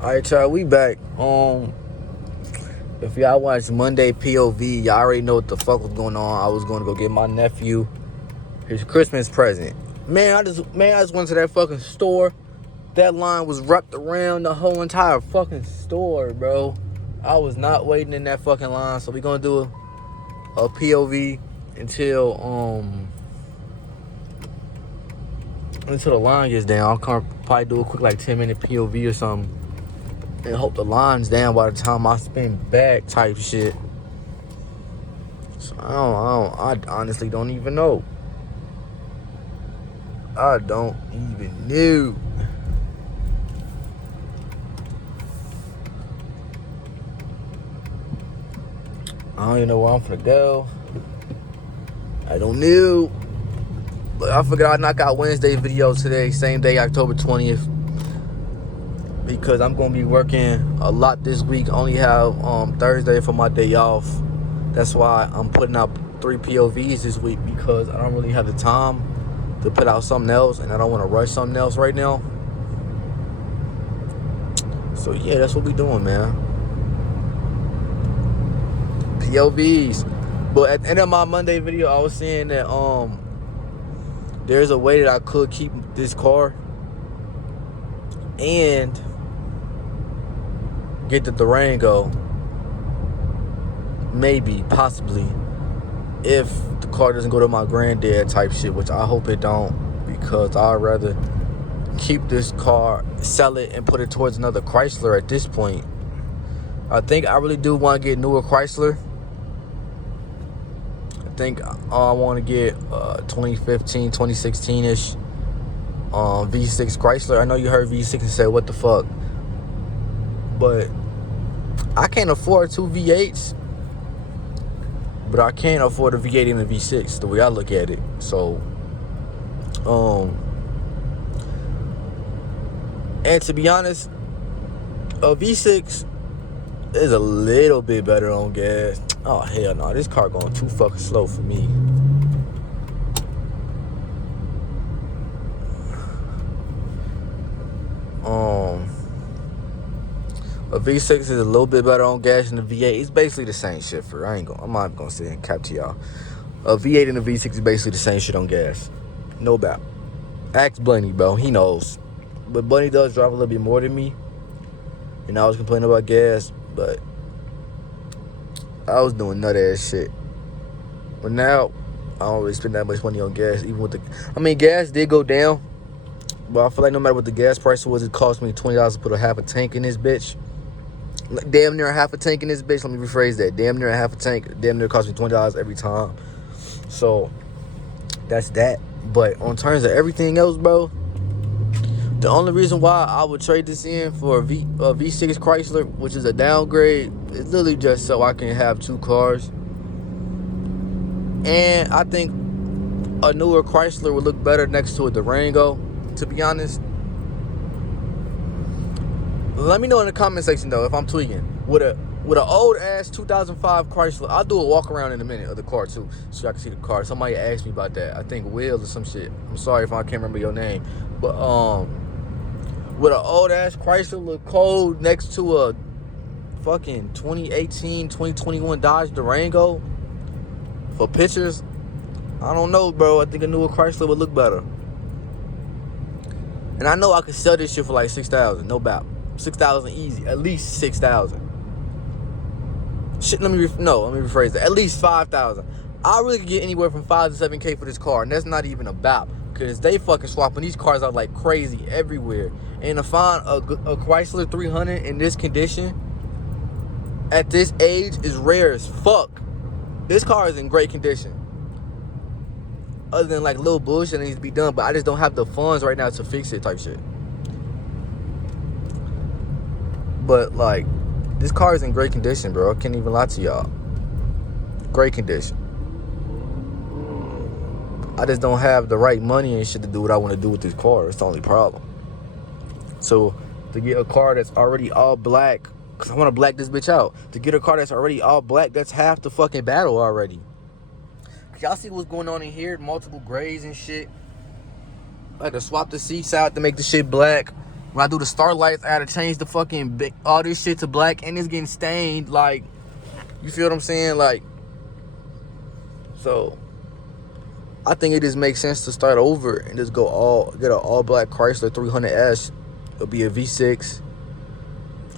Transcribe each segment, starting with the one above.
Alright, y'all, we back. If y'all watched Monday POV, y'all already know what the fuck was going on. I was going to go get my nephew his Christmas present. Man, I just went to that fucking store. That line was wrapped around the whole entire fucking store, bro. I was not waiting in that fucking line, so we gonna do a POV until the line gets down. I'll probably do a quick like 10-minute POV or something, and hope the line's down by the time I spin back type shit. So I honestly don't even know. I don't even know. I don't even know where I'm finna go. I don't know. But I figured I'd knock out Wednesday's video today, same day, October 20th. Because I'm gonna be working a lot this week. I only have Thursday for my day off. That's why I'm putting out 3 POVs this week, because I don't really have the time to put out something else, and I don't want to rush something else right now. So yeah, that's what we doing, man. POVs. But at the end of my Monday video, I was saying that there's a way that I could keep this car and get the Durango, maybe, possibly, if the car doesn't go to my granddad type shit, which I hope it don't, because I'd rather keep this car, sell it, and put it towards another Chrysler at this point. I think I really do want to get newer Chrysler. I think I want to get 2015, 2016-ish V6 Chrysler. I know you heard V6 and said, what the fuck? But I can't afford 2 V8s. But I can't afford a V8 and a V6, the way I look at it. So, and to be honest, a V6 is a little bit better on gas. Oh, hell no. This car going too fucking slow for me. A V6 is a little bit better on gas than a V8. It's basically the same shit for. I'm not gonna sit and cap to y'all. A V8 and a V6 is basically the same shit on gas. No doubt. Ask Bunny, bro. He knows. But Bunny does drive a little bit more than me. And I was complaining about gas, but I was doing nut ass shit. But now I don't really spend that much money on gas, even with gas did go down. But I feel like no matter what the gas price was, it cost me $20 to put a half a tank in this bitch. Damn near a half a tank in this bitch. Let me rephrase that. Damn near a half a tank. Damn near cost me $20 every time. So that's that. But on terms of everything else, bro, the only reason why I would trade this in for a V6 Chrysler, which is a downgrade, is literally just so I can have 2 cars. And I think a newer Chrysler would look better next to a Durango, to be honest. Let me know in the comment section though if I'm tweaking. With an old ass 2005 Chrysler, I'll do a walk around in a minute of the car too, so y'all can see the car. Somebody asked me about that. I think Will or some shit. I'm sorry if I can't remember your name. But with an old ass Chrysler look cold next to a fucking 2018, 2021 Dodge Durango for pictures, I don't know, bro. I think a newer Chrysler would look better. And I know I could sell this shit for like $6,000, no doubt. $6,000 easy, at least $6,000. Shit, let me rephrase that. At least $5,000. I really could get anywhere from $5 to $7K for this car, and that's not even about, because they fucking swapping these cars out like crazy everywhere. And to find a Chrysler 300 in this condition at this age is rare as fuck. This car is in great condition. Other than like little bullshit that needs to be done, but I just don't have the funds right now to fix it type shit. But like, this car is in great condition, bro. I can't even lie to y'all. Great condition. I just don't have the right money and shit to do what I want to do with this car. It's the only problem. So to get a car that's already all black, because I want to black this bitch out. To get a car that's already all black, that's half the fucking battle already. Y'all see what's going on in here? Multiple grays and shit. I had to swap the seats out to make the shit black. When I do the starlights, I gotta change the fucking all this shit to black, and it's getting stained. Like, you feel what I'm saying? Like, so I think it just makes sense to start over and just get an all black Chrysler 300S. It'll be a V6.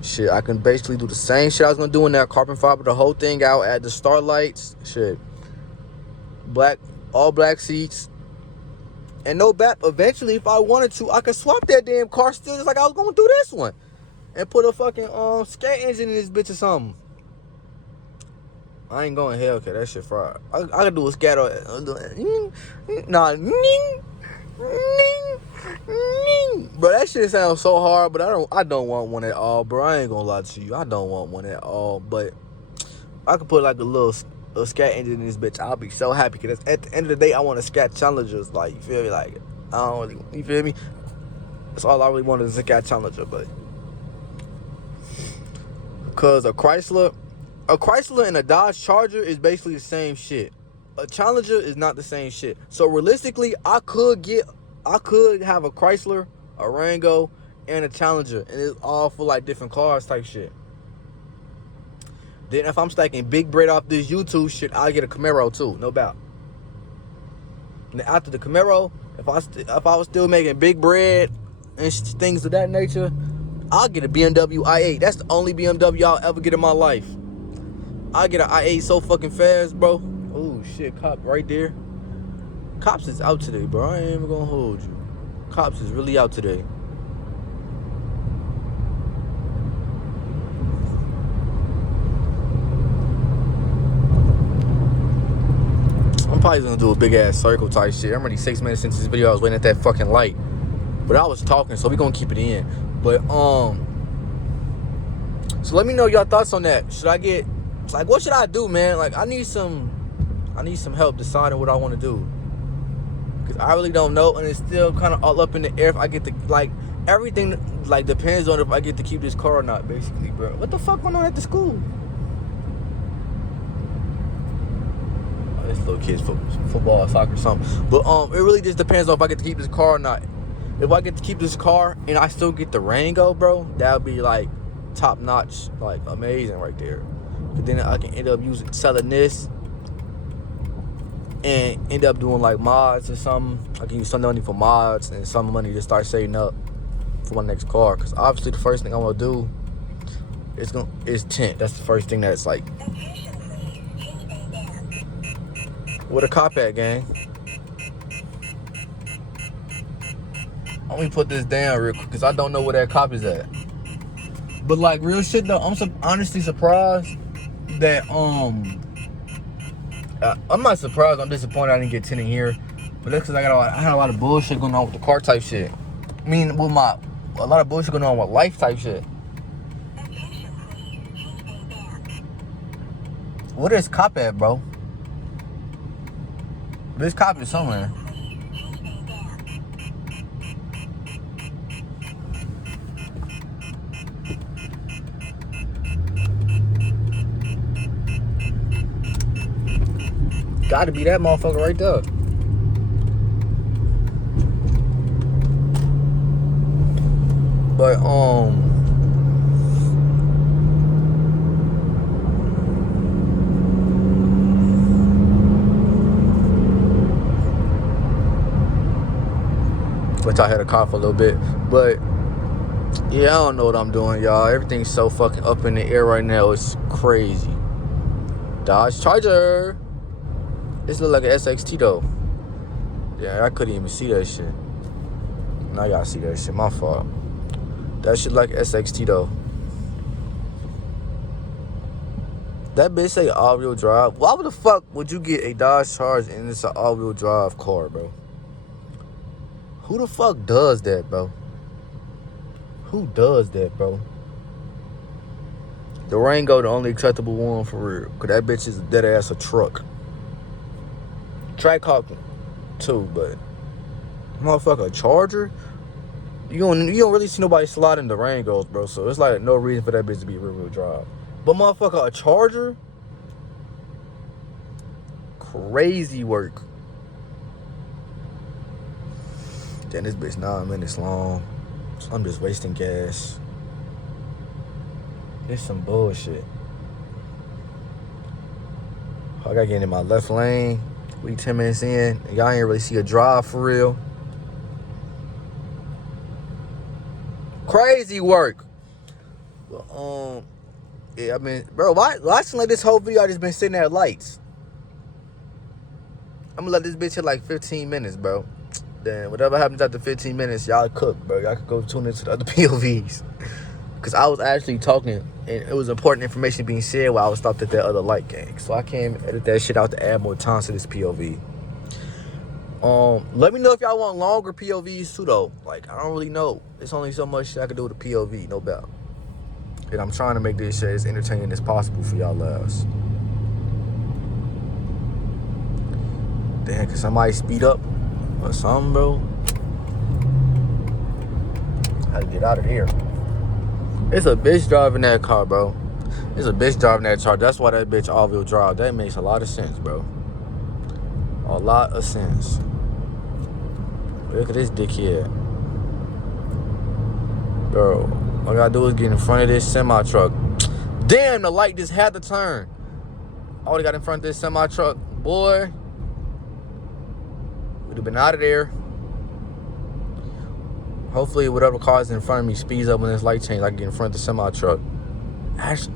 Shit, I can basically do the same shit I was gonna do in that carbon fiber, the whole thing out, add the starlights, shit, all black seats, and no back. Eventually, if I wanted to, I could swap that damn car still, just like I was gonna do this one, and put a fucking scat engine in this bitch or something. I ain't going Hellcat, that shit fried. I could do a scat Bro, that shit sounds so hard, but I don't want one at all, bro. I ain't gonna lie to you. I don't want one at all, but I could put like a scat engine in this bitch. I'll be so happy, because at the end of the day, I want to scat Challengers. Like, you feel me? Like, I don't really, you feel me? That's all I really wanted, is a scat Challenger, but because a Chrysler and a Dodge Charger is basically the same shit. A Challenger is not the same shit. So realistically, I could have a Chrysler, a Rango, and a Challenger, and it's all for like different cars type shit. Then if I'm stacking big bread off this YouTube shit, I'll get a Camaro too, no doubt. And then after the Camaro, if I was still making big bread and things of that nature, I'll get a BMW i8. That's the only BMW I'll ever get in my life. I'll get an i8 so fucking fast, bro. Oh shit, cop right there. Cops is out today, bro. I ain't even gonna hold you. Cops is really out today. I'm probably gonna do a big ass circle type shit. I'm already 6 minutes into this video. I was waiting at that fucking light, but I was talking, so we gonna keep it in. But so let me know your thoughts on that. Like, what should I do, man? Like, I need some help deciding what I want to do, because I really don't know, and it's still kind of all up in the air if I get to, like, everything like depends on if I get to keep this car or not, basically, bro. What the fuck went on at the school? Oh, this little kid's football, soccer, something. But it really just depends on if I get to keep this car or not. If I get to keep this car and I still get the Rango, bro, that would be like top notch, like amazing right there. But then I can end up selling this and end up doing like mods or something. I can use some money for mods and some money to start saving up for my next car. Because obviously the first thing I'm gonna do is tint. That's the first thing that's like. Where the cop at, gang? Let me put this down real quick, because I don't know where that cop is at. But like, real shit though, I'm honestly surprised that I'm not surprised. I'm disappointed I didn't get tinted here, but that's because I had a lot of bullshit going on with the car type shit. I mean, with a lot of bullshit going on with life type shit. Where is cop at, bro? This cop is somewhere. Gotta be that motherfucker right there. But which I had a cough a little bit, but yeah, I don't know what I'm doing, y'all. Everything's so fucking up in the air right now. It's crazy. Dodge Charger. This look like an SXT though. Yeah, I couldn't even see that shit. Now y'all see that shit. My fault. That shit like SXT though. That bitch say all-wheel drive. Why the fuck would you get a Dodge Charger and it's an all-wheel drive car, bro? Who the fuck does that, bro? Who does that, bro? The Rango, the only acceptable one for real. Cause that bitch is dead ass a truck. Track hawking too, but motherfucker, Charger. You don't really see nobody sliding the Rangos, bro. So it's like no reason for that bitch to be rear-wheel drive. But motherfucker, a Charger, crazy work. Then this bitch 9 minutes long. I'm just wasting gas. It's some bullshit. I gotta get in my left lane. We 10 minutes in. Y'all ain't really see a drive for real. Crazy work. But, yeah, I mean, bro, why seem like this whole video I just been sitting at lights? I'm gonna let this bitch hit like 15 minutes, bro. Then whatever happens after 15 minutes, y'all cook, bro. Y'all could go tune into the other POVs. Because I was actually talking, and it was important information being shared while I was stopped at that other light gang. So I came edit that shit out to add more time to this POV. Let me know if y'all want longer POVs too, though. Like, I don't really know. There's only so much shit I can do with a POV, no doubt. And I'm trying to make this shit as entertaining as possible for y'all laughs. Damn, can somebody speed up or something, bro? I had to get out of here. It's a bitch driving that car, bro. It's a bitch driving that car. That's why that bitch all-wheel drive. That makes a lot of sense, bro. A lot of sense. Look at this dickhead. Bro, all I gotta do is get in front of this semi-truck. Damn, the light just had to turn. I would've got in front of this semi-truck. Boy. We'd have been out of there. Hopefully, whatever car is in front of me speeds up when this light change. I can get in front of the semi-truck. Actually,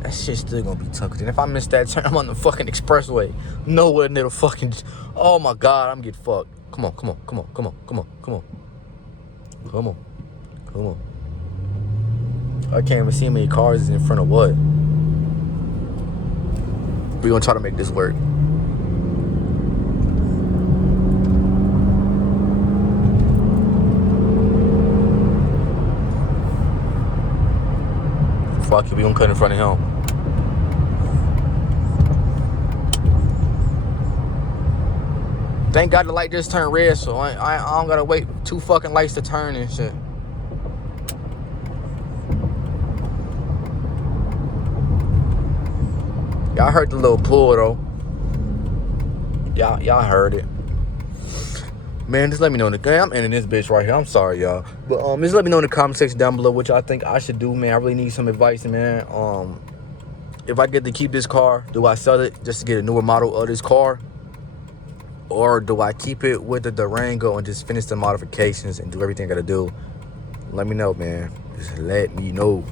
that shit's still gonna be tough. And if I miss that turn, I'm on the fucking expressway. Nowhere near the fucking... Oh, my God, I'm getting fucked. Come on, come on, come on, come on, come on, come on. Come on, come on. I can't even see how many cars is in front of what. We're gonna try to make this work. Fuck it, we gonna cut in front of him. Thank God the light just turned red, so I don't gotta wait 2 fucking lights to turn and shit. Y'all heard the little pull though. Y'all heard it. Man, just let me know in the... I'm ending this bitch right here. I'm sorry, y'all. But just let me know in the comment section down below what y'all think I should do, man. I really need some advice, man. If I get to keep this car, do I sell it just to get a newer model of this car? Or do I keep it with the Durango and just finish the modifications and do everything I gotta do? Let me know, man. Just let me know.